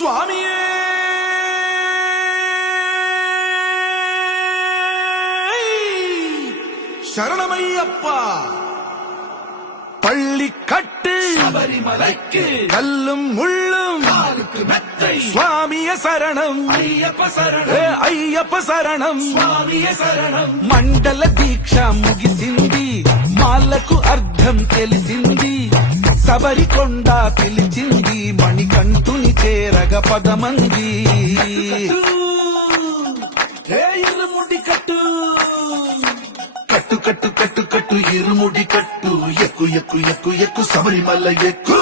స్వామియే శరణమయ్యప్ప பள்ளிக்கட்டு சபரிமலைக்கு கல்லும் முள்ளும் காலுக்கு மெத்தை சுவாமிய சரணம் ஐயப்ப சரணம் అయ్యప్ప శరణం స్వామియ శరణం మండల దీక్ష ముగిసింది మాలకు అర్థం తెలిసింది శబరికొండ పిలిచింది మణికంఠుని చేరగ పదమంది ఇరుముడి కట్టు కట్టు కట్టు కట్టు కట్టు ఇరుముడి కట్టు ఎక్కు ఎక్కు ఎక్కు ఎక్కు శబరిమల ఎక్కు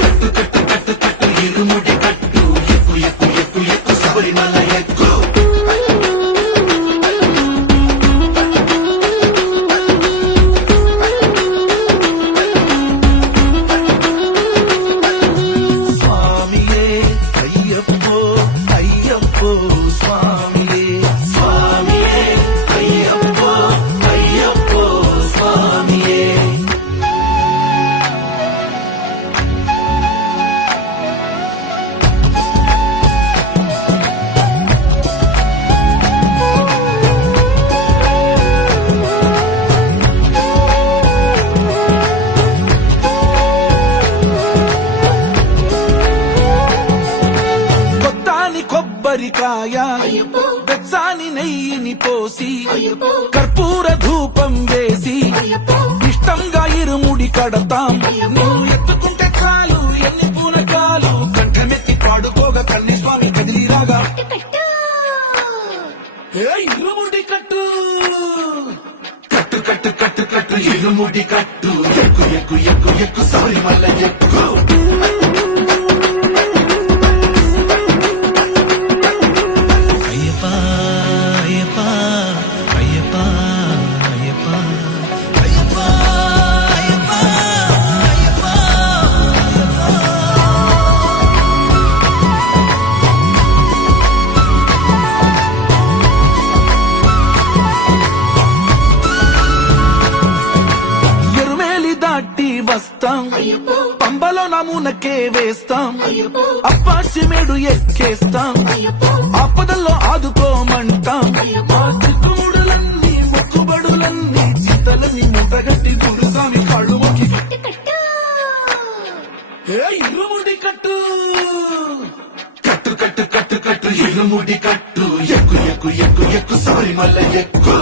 కట్టు కట్టు కట్టు కట్టు ఇరుముడి కట్టు ఎక్కు ఎక్కు ఎక్కు ఎక్కు శబరిమల ఎక్కు స్వామియే అయ్యప్పో అయ్యప్పో స్వామియే స్వామియే అయ్యప్పో అయ్యప్పో స్వామియే కొత్తాని కొబ్బరికాయ బెచ్చాని నెయ్యిని పోసి కర్పూర ధూపం వేసి ఇష్టంగా ఇరుముడి కడతాం నువ్వు ఎత్తుకుంటే చాలు ఎన్ని పూనకాలు కంఠమెత్తి పాడుకోగా కన్ని స్వామి కదిలిరాగా ఇరుముడి కట్టు కట్టు కట్టు కట్టు కట్టు ఇరుముడి కట్టు ఎక్కు ఎక్కు ఎక్కు ఎక్కు శబరిమల ఎక్కు అయ్యప్ప అయ్యప్ప అయ్యప్ప అయ్యప్ప అయ్యప్ప అయ్యప్ప అయ్యప్ప ఎరుమేలి దాటి వస్తాం పంబలో నమూనకే వేస్తాం అప్పాచిమేడు ఎక్కేస్తాం ఆపదల్లో ఆదుకోమంటాం మా చిక్కుముడులన్నీ మొక్కుబడులన్నీ చింతలన్నీ ముట్టగట్టి గురుస్వామి కాళ్ళు మొక్కి ఇరుముడి కట్టు కట్టు కట్టు కట్టు కట్టు ఇరుముడి కట్టు ఎక్కు ఎక్కు ఎక్కు ఎక్కు శబరిమల ఎక్కు